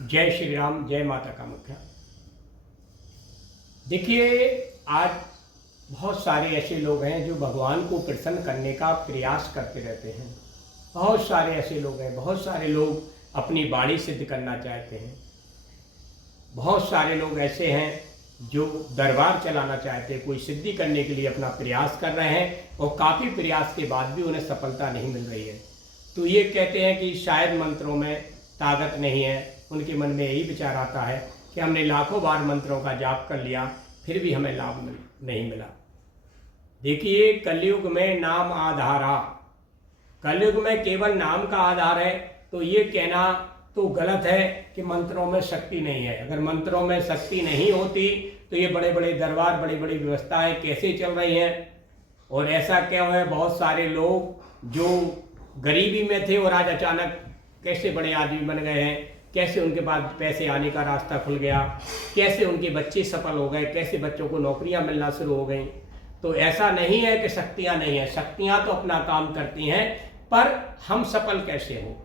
जय श्री राम, जय माता कामाख्या। देखिए, आज बहुत सारे ऐसे लोग हैं जो भगवान को प्रसन्न करने का प्रयास करते रहते हैं। बहुत सारे ऐसे लोग हैं, बहुत सारे लोग अपनी वाणी सिद्ध करना चाहते हैं। बहुत सारे लोग ऐसे हैं जो दरबार चलाना चाहते हैं, कोई सिद्धि करने के लिए अपना प्रयास कर रहे हैं और काफ़ी प्रयास के बाद भी उन्हें सफलता नहीं मिल रही है। तो ये कहते हैं कि शायद मंत्रों में ताकत नहीं है। उनके मन में यही विचार आता है कि हमने लाखों बार मंत्रों का जाप कर लिया, फिर भी हमें लाभ नहीं मिला। देखिए, कलयुग में नाम आधारा, कलयुग में केवल नाम का आधार है, तो ये कहना तो गलत है कि मंत्रों में शक्ति नहीं है। अगर मंत्रों में शक्ति नहीं होती तो ये बड़े बड़े दरबार, बड़ी बड़ी व्यवस्थाएं कैसे चल रही हैं। और ऐसा क्यों है, बहुत सारे लोग जो गरीबी में थे और आज अचानक कैसे बड़े आदमी बन गए हैं, कैसे उनके पास पैसे आने का रास्ता खुल गया, कैसे उनके बच्चे सफल हो गए, कैसे बच्चों को नौकरियां मिलना शुरू हो गई। तो ऐसा नहीं है कि शक्तियां नहीं है, शक्तियां तो अपना काम करती हैं, पर हम सफल कैसे हो।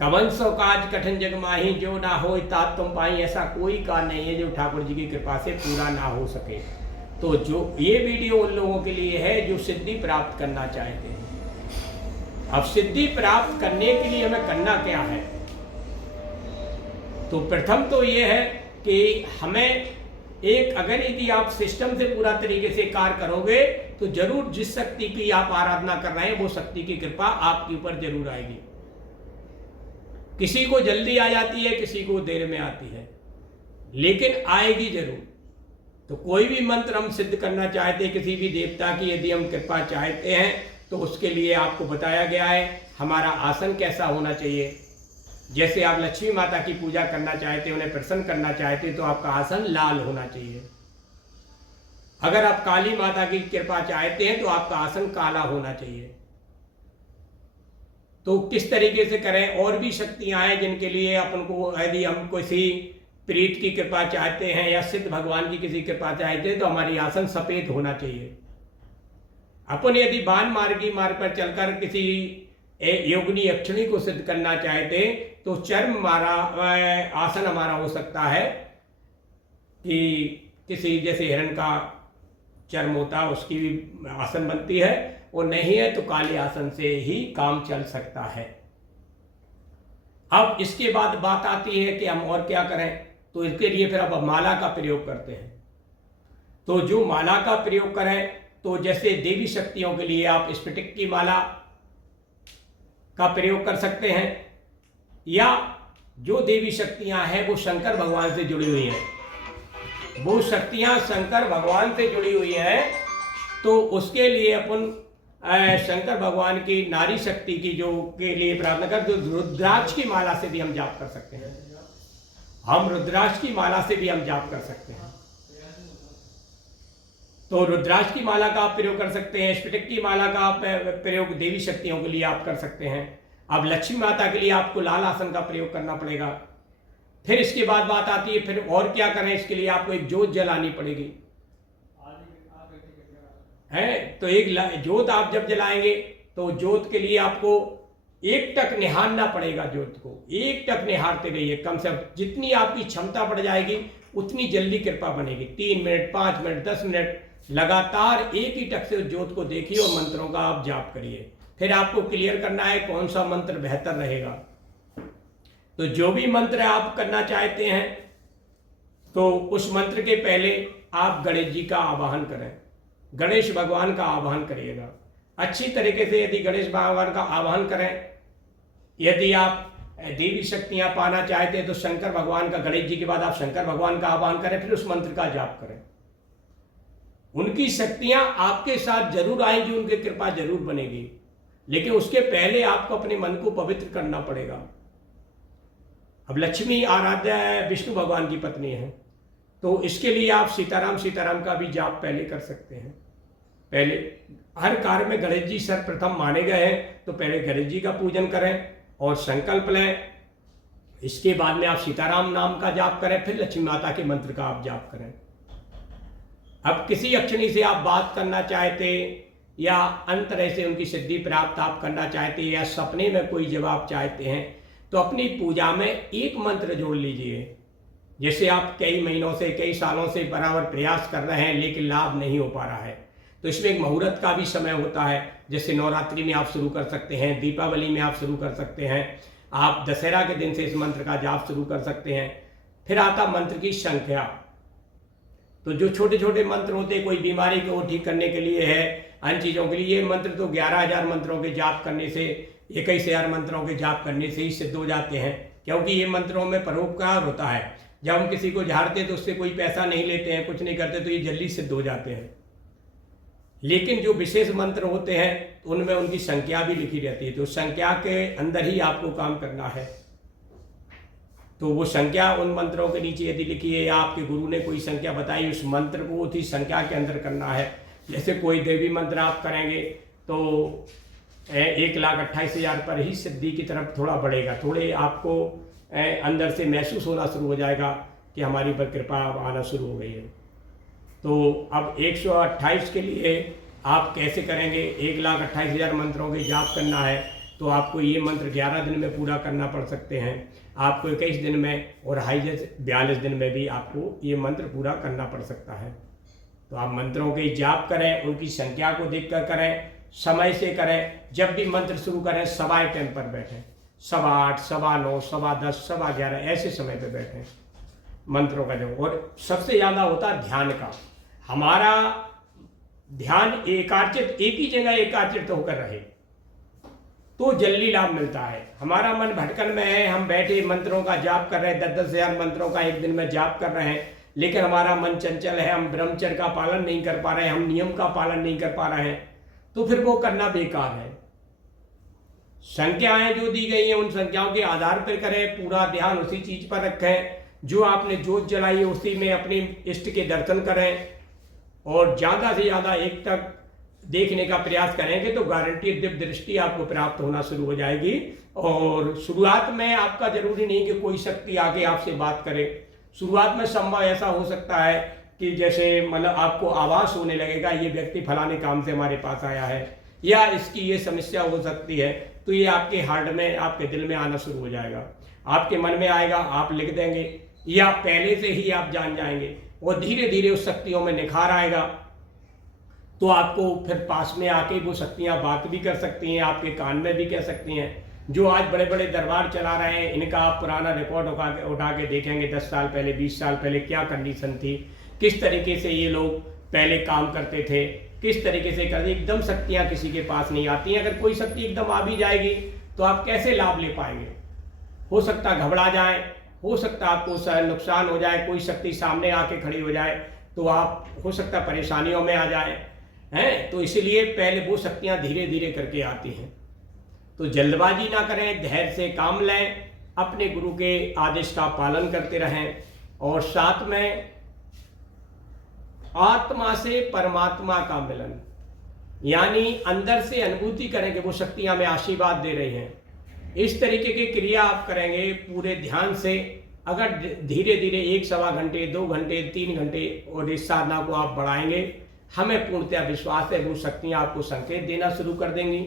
कवन सो काज कठिन जग माही, जो ना हो तात तुम पाई। ऐसा कोई कार्य नहीं है जो ठाकुर जी की कृपा से पूरा ना हो सके। तो जो ये वीडियो उन लोगों के लिए है जो सिद्धि प्राप्त करना चाहते हैं। अब सिद्धि प्राप्त करने के लिए हमें करना क्या है, तो प्रथम तो ये है कि हमें अगर यदि आप सिस्टम से पूरा तरीके से कार्य करोगे तो जरूर जिस शक्ति की आप आराधना कर रहे हैं वो शक्ति की कृपा आपके ऊपर जरूर आएगी। किसी को जल्दी आ जाती है, किसी को देर में आती है, लेकिन आएगी जरूर। तो कोई भी मंत्र हम सिद्ध करना चाहते हैं किसी भी देवता की, यदि हम कृपा चाहते हैं तो उसके लिए आपको बताया गया है हमारा आसन कैसा होना चाहिए। जैसे आप लक्ष्मी माता की पूजा करना चाहते हैं, उन्हें प्रसन्न करना चाहते हैं, तो आपका आसन लाल होना चाहिए। अगर आप काली माता की कृपा चाहते हैं तो आपका आसन काला होना चाहिए। तो किस तरीके से करें, और भी शक्तियां हैं जिनके लिए अपन को, यदि हम किसी प्रीत की कृपा चाहते हैं या सिद्ध भगवान की किसी कृपा चाहते हैं तो हमारी आसन सफेद होना चाहिए। अपन यदि बाण मार्गी मार्ग पर चलकर किसी योगिनी यक्षिणी को सिद्ध करना चाहते तो चर्म हमारा आसन हमारा हो सकता है कि किसी जैसे हिरण का चर्म होता है उसकी भी आसन बनती है, और नहीं है तो काले आसन से ही काम चल सकता है। अब इसके बाद बात आती है कि हम और क्या करें, तो इसके लिए फिर अब माला का प्रयोग करते हैं। तो जो माला का प्रयोग करें, तो जैसे देवी शक्तियों के लिए आप स्फटिक की माला का प्रयोग कर सकते हैं, या जो देवी शक्तियां हैं वो शंकर भगवान से जुड़ी हुई हैं, वो शक्तियां शंकर भगवान से जुड़ी हुई हैं, तो उसके लिए अपन शंकर भगवान की नारी शक्ति की जो के लिए प्रार्थना कर, तो रुद्राक्ष की माला से भी हम जाप कर सकते हैं। हम रुद्राक्ष की माला से भी हम जाप कर सकते हैं। तो रुद्राक्ष की माला का आप प्रयोग कर सकते हैं, स्फटिक की माला का आप प्रयोग देवी शक्तियों के लिए आप कर सकते हैं। अब लक्ष्मी माता के लिए आपको लाल आसन का प्रयोग करना पड़ेगा। फिर इसके बाद बात आती है फिर और क्या करें, इसके लिए आपको एक जोत जलानी पड़ेगी है। तो एक जोत आप जब जलाएंगे तो जोत के लिए आपको एक टक निहारना पड़ेगा। जोत को एक टक निहारते रहिए, कम से कम जितनी आपकी क्षमता बढ़ जाएगी उतनी जल्दी कृपा बनेगी। 3 मिनट, 5 मिनट, 10 मिनट लगातार एक ही टक से जोत को देखिए और मंत्रों का आप जाप करिए। फिर आपको क्लियर करना है कौन सा मंत्र बेहतर रहेगा। तो जो भी मंत्र आप करना चाहते हैं तो उस मंत्र के पहले आप गणेश जी का आवाहन करें, गणेश भगवान का आवाहन करिएगा अच्छी तरीके से। यदि गणेश भगवान का आवाहन करें, यदि आप देवी शक्तियां पाना चाहते हैं तो शंकर भगवान का, गणेश जी के बाद आप शंकर भगवान का आवाहन करें, फिर उस मंत्र का जाप करें। उनकी शक्तियां आपके साथ जरूर आएंगी, उनकी कृपा जरूर बनेगी, लेकिन उसके पहले आपको अपने मन को पवित्र करना पड़ेगा। अब लक्ष्मी आराध्या है, विष्णु भगवान की पत्नी है, तो इसके लिए आप सीताराम का भी जाप पहले कर सकते हैं। पहले हर कार्य में गणेश जी सर्वप्रथम माने गए हैं, तो पहले गणेश जी का पूजन करें और संकल्प लें। इसके बाद में आप सीताराम नाम का जाप करें, फिर लक्ष्मी माता के मंत्र का आप जाप करें। अब किसी यक्षिणी से आप बात करना चाहते या अन्य तरह से उनकी सिद्धि प्राप्त आप करना चाहते हैं, या सपने में कोई जवाब चाहते हैं, तो अपनी पूजा में एक मंत्र जोड़ लीजिए। जैसे आप कई महीनों से, कई सालों से बराबर प्रयास कर रहे हैं लेकिन लाभ नहीं हो पा रहा है, तो इसमें एक मुहूर्त का भी समय होता है। जैसे नवरात्रि में आप शुरू कर सकते हैं, दीपावली में आप शुरू कर सकते हैं, आप दशहरा के दिन से इस मंत्र का जाप शुरू कर सकते हैं। फिर आता मंत्र की संख्या। तो जो छोटे छोटे मंत्र होते हैं, कोई बीमारी को ठीक करने के लिए है, अन्य चीज़ों के लिए, ये मंत्र तो 11,000 मंत्रों के जाप करने से, 21,000 मंत्रों के जाप करने से ही सिद्ध हो जाते हैं। क्योंकि ये मंत्रों में परोपकार होता है। जब हम किसी को झाड़ते हैं तो उससे कोई पैसा नहीं लेते हैं, कुछ नहीं करते, तो ये जल्दी सिद्ध हो जाते हैं। लेकिन जो विशेष मंत्र होते हैं उनमें उनकी संख्या भी लिखी रहती है, तो संख्या के अंदर ही आपको काम करना है। तो वो संख्या उन मंत्रों के नीचे यदि लिखी है या आपके गुरु ने कोई संख्या बताई, उस मंत्र को उसी संख्या के अंदर करना है। जैसे कोई देवी मंत्र आप करेंगे तो 1,28,000 पर ही सिद्धि की तरफ थोड़ा बढ़ेगा। थोड़े आपको अंदर से महसूस होना शुरू हो जाएगा कि हमारी पर कृपा आना शुरू हो गई है। तो अब 128 के लिए आप कैसे करेंगे? 1,28,000 मंत्रों के जाप करना है तो आपको ये मंत्र 11 दिन में पूरा करना पड़ सकते हैं, आपको 21 दिन में, और हाईएस्ट 42 दिन में भी आपको ये मंत्र पूरा करना पड़ सकता है। तो आप मंत्रों के जाप करें, उनकी संख्या को देखकर करें, समय से करें। जब भी मंत्र शुरू करें सवा टाइम पर बैठें, 8:15, 9:15, 10:15, 11:15 ऐसे समय पे बैठें मंत्रों का जब। और सबसे ज़्यादा होता है ध्यान का। हमारा ध्यान एकाग्रचित, एक ही जगह एकाग्रचित होकर रहे तो जल्दी लाभ मिलता है। हमारा मन भटकन में है, हम बैठे मंत्रों का जाप कर रहे हैं, 10-10 हज़ार मंत्रों का एक दिन में जाप कर रहे हैं, लेकिन हमारा मन चंचल है, हम ब्रह्मचर्य का पालन नहीं कर पा रहे हैं, हम नियम का पालन नहीं कर पा रहे हैं, तो फिर वो करना बेकार है। संख्याएं जो दी गई हैं उन संख्याओं के आधार पर करें, पूरा ध्यान उसी चीज पर रखें, जो आपने जोत जलाई है उसी में अपनी इष्ट के दर्शन करें, और ज़्यादा से ज़्यादा एक तक देखने का प्रयास करेंगे तो गारंटी दिव्य दृष्टि आपको प्राप्त होना शुरू हो जाएगी। और शुरुआत में आपका जरूरी नहीं कि कोई शक्ति आके आपसे बात करे। शुरुआत में संभव ऐसा हो सकता है कि जैसे मतलब आपको आभास होने लगेगा ये व्यक्ति फलाने काम से हमारे पास आया है, या इसकी ये समस्या हो सकती है, तो ये आपके हार्ट में, आपके दिल में आना शुरू हो जाएगा, आपके मन में आएगा, आप लिख देंगे, या पहले से ही आप जान जाएंगे, और धीरे धीरे उस शक्तियों में निखार आएगा। तो आपको फिर पास में आके वो शक्तियाँ बात भी कर सकती हैं, आपके कान में भी कह सकती हैं। जो आज बड़े बड़े दरबार चला रहे हैं, इनका आप पुराना रिकॉर्ड उठा के देखेंगे, 10 साल पहले, 20 साल पहले क्या कंडीशन थी, किस तरीके से ये लोग पहले काम करते थे, किस तरीके से करते। एकदम शक्तियाँ किसी के पास नहीं आती हैं। अगर कोई शक्ति एकदम आ भी जाएगी तो आप कैसे लाभ ले पाएंगे? हो सकता घबरा जाए, हो सकता आपको नुकसान हो जाए, कोई शक्ति सामने आके खड़ी हो जाए तो आप हो सकता परेशानियों में आ जाए हैं। तो इसलिए पहले वो शक्तियाँ धीरे धीरे करके आती हैं। तो जल्दबाजी ना करें, धैर्य से काम लें, अपने गुरु के आदेश का पालन करते रहें, और साथ में आत्मा से परमात्मा का मिलन, यानी अंदर से अनुभूति करें कि वो शक्तियां हमें आशीर्वाद दे रही हैं। इस तरीके की क्रिया आप करेंगे पूरे ध्यान से। अगर धीरे धीरे 1-1.25 घंटे, 2 घंटे, 3 घंटे और इस साधना को आप बढ़ाएंगे, हमें पूर्णतः विश्वास है वो शक्तियाँ आपको संकेत देना शुरू कर देंगी,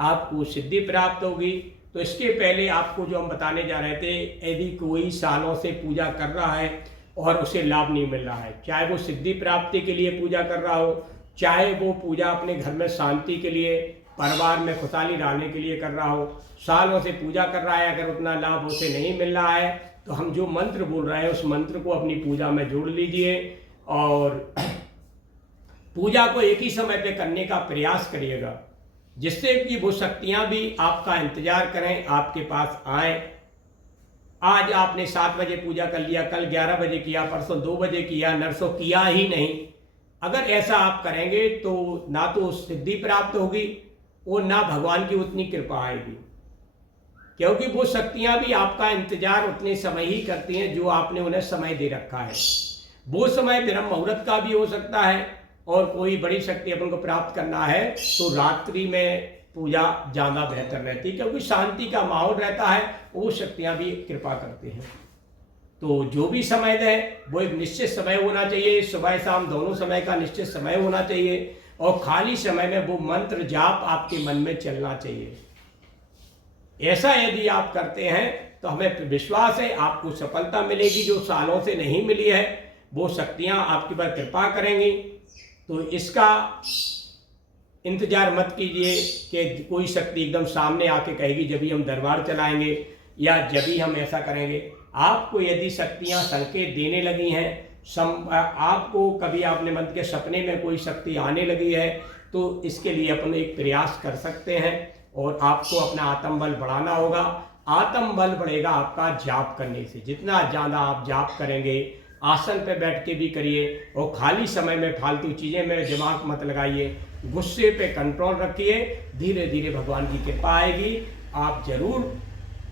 आपको सिद्धि प्राप्त होगी। तो इसके पहले आपको जो हम बताने जा रहे थे, यदि कोई सालों से पूजा कर रहा है और उसे लाभ नहीं मिल रहा है, चाहे वो सिद्धि प्राप्ति के लिए पूजा कर रहा हो, चाहे वो पूजा अपने घर में शांति के लिए, परिवार में खुशहाली रहने के लिए कर रहा हो, सालों से पूजा कर रहा है, अगर उतना लाभ उसे नहीं मिल रहा है तो हम जो मंत्र बोल रहे हैं उस मंत्र को अपनी पूजा में जोड़ लीजिए, और पूजा को एक ही समय पे करने का प्रयास करिएगा, जिससे कि वो शक्तियाँ भी आपका इंतजार करें, आपके पास आए। आज आपने 7 बजे पूजा कर लिया, कल 11 बजे किया, परसों 2 बजे किया, नरसों किया ही नहीं। अगर ऐसा आप करेंगे तो ना तो सिद्धि प्राप्त होगी और ना भगवान की उतनी कृपा आएगी, क्योंकि वो शक्तियाँ भी आपका इंतजार उतने समय ही करती हैं जो आपने उन्हें समय दे रखा है। वो समय ब्रह्म मुहूर्त का भी हो सकता है, और कोई बड़ी शक्ति अपन को प्राप्त करना है तो रात्रि में पूजा ज़्यादा बेहतर रहती है, क्योंकि शांति का माहौल रहता है, वो शक्तियाँ भी कृपा करती हैं। तो जो भी समय दें वो एक निश्चित समय होना चाहिए, सुबह शाम दोनों समय का निश्चित समय होना चाहिए, और खाली समय में वो मंत्र जाप आपके मन में चलना चाहिए। ऐसा यदि आप करते हैं तो हमें विश्वास है आपको सफलता मिलेगी, जो सालों से नहीं मिली है वो शक्तियां आपके पर कृपा करेंगी। तो इसका इंतजार मत कीजिए कि कोई शक्ति एकदम सामने आके कहेगी जब ही हम दरबार चलाएंगे या जब ही हम ऐसा करेंगे। आपको यदि शक्तियां संकेत देने लगी हैं, आपको कभी आपने मन के सपने में कोई शक्ति आने लगी है, तो इसके लिए अपन एक प्रयास कर सकते हैं और आपको अपना आत्मबल बढ़ाना होगा। आत्मबल बढ़ेगा आपका जाप करने से। जितना ज़्यादा आप जाप करेंगे, आसन पे बैठ के भी करिए और खाली समय में फालतू चीज़ें में दिमाग मत लगाइए, गुस्से पे कंट्रोल रखिए। धीरे धीरे भगवान की कृपा आएगी, आप जरूर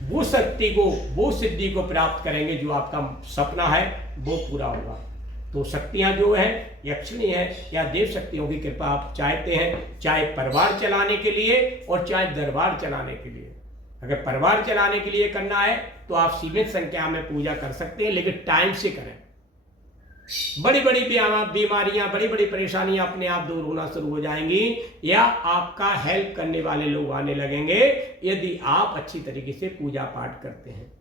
वो शक्ति को, वो सिद्धि को प्राप्त करेंगे जो आपका सपना है वो पूरा होगा। तो शक्तियां जो हैं यक्षिणी है या देव शक्तियों की कृपा आप चाहते हैं, चाहे परिवार चलाने के लिए और चाहे दरबार चलाने के लिए। अगर परिवार चलाने के लिए करना है तो आप सीमित संख्या में पूजा कर सकते हैं, लेकिन टाइम से करें। बड़ी बड़ी बीमारियां, बड़ी बड़ी परेशानियां अपने आप दूर होना शुरू हो जाएंगी या आपका हेल्प करने वाले लोग आने लगेंगे यदि आप अच्छी तरीके से पूजा पाठ करते हैं।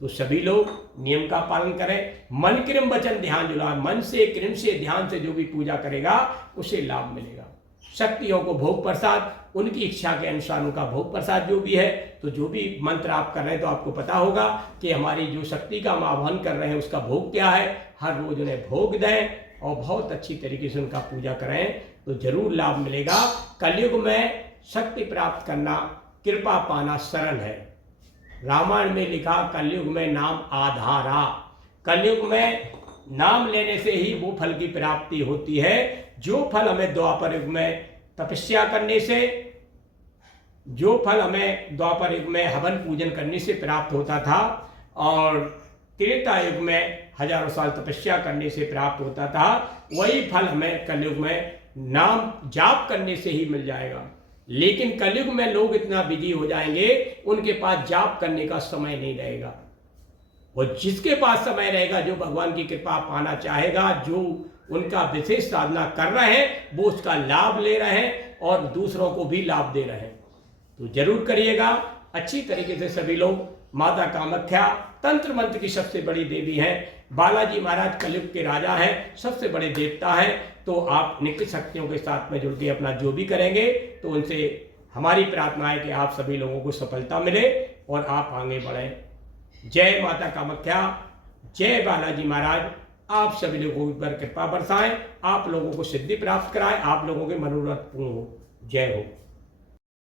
तो सभी लोग नियम का पालन करें। मन कृम वचन ध्यान जुला, मन से कृम से ध्यान से जो भी पूजा करेगा उसे लाभ मिलेगा। शक्तियों को भोग प्रसाद, उनकी इच्छा के अनुसार उनका भोग प्रसाद जो भी है, तो जो भी मंत्र आप कर रहे हैं तो आपको पता होगा कि हमारी जो शक्ति का हम आह्वान कर रहे हैं उसका भोग क्या है। हर रोज उन्हें भोग दें और बहुत अच्छी तरीके से उनका पूजा करें तो जरूर लाभ मिलेगा। कलयुग में शक्ति प्राप्त करना, कृपा पाना सरल है। रामायण में लिखा कलयुग में नाम आधारा। कलयुग में नाम लेने से ही वो फल की प्राप्ति होती है जो फल हमें द्वापर युग में तपस्या करने से, जो फल हमें द्वापर युग में हवन पूजन करने से प्राप्त होता था और त्रेता युग में हजारों साल तपस्या करने से प्राप्त होता था, वही फल हमें कलयुग में नाम जाप करने से ही मिल जाएगा। लेकिन कलयुग में लोग इतना बिजी हो जाएंगे, उनके पास जाप करने का समय नहीं रहेगा। और जिसके पास समय रहेगा, जो भगवान की कृपा पाना चाहेगा, जो उनका विशेष साधना कर रहे हैं, वो उसका लाभ ले रहे हैं और दूसरों को भी लाभ दे रहे हैं। तो जरूर करिएगा अच्छी तरीके से सभी लोग। माता कामाख्या तंत्र मंत्र की सबसे बड़ी देवी हैं। बालाजी महाराज कलयुग के राजा हैं, सबसे बड़े देवता हैं। तो आप नित्य शक्तियों के साथ में जुड़ के अपना जो भी करेंगे तो उनसे हमारी प्रार्थना है कि आप सभी लोगों को सफलता मिले और आप आगे बढ़ें। जय माता कामाख्या, जय बालाजी महाराज। आप सभी लोगों पर कृपा बरसाएं, आप लोगों को सिद्धि प्राप्त कराएं, आप लोगों के मनोरथ पूर्ण हो। जय हो।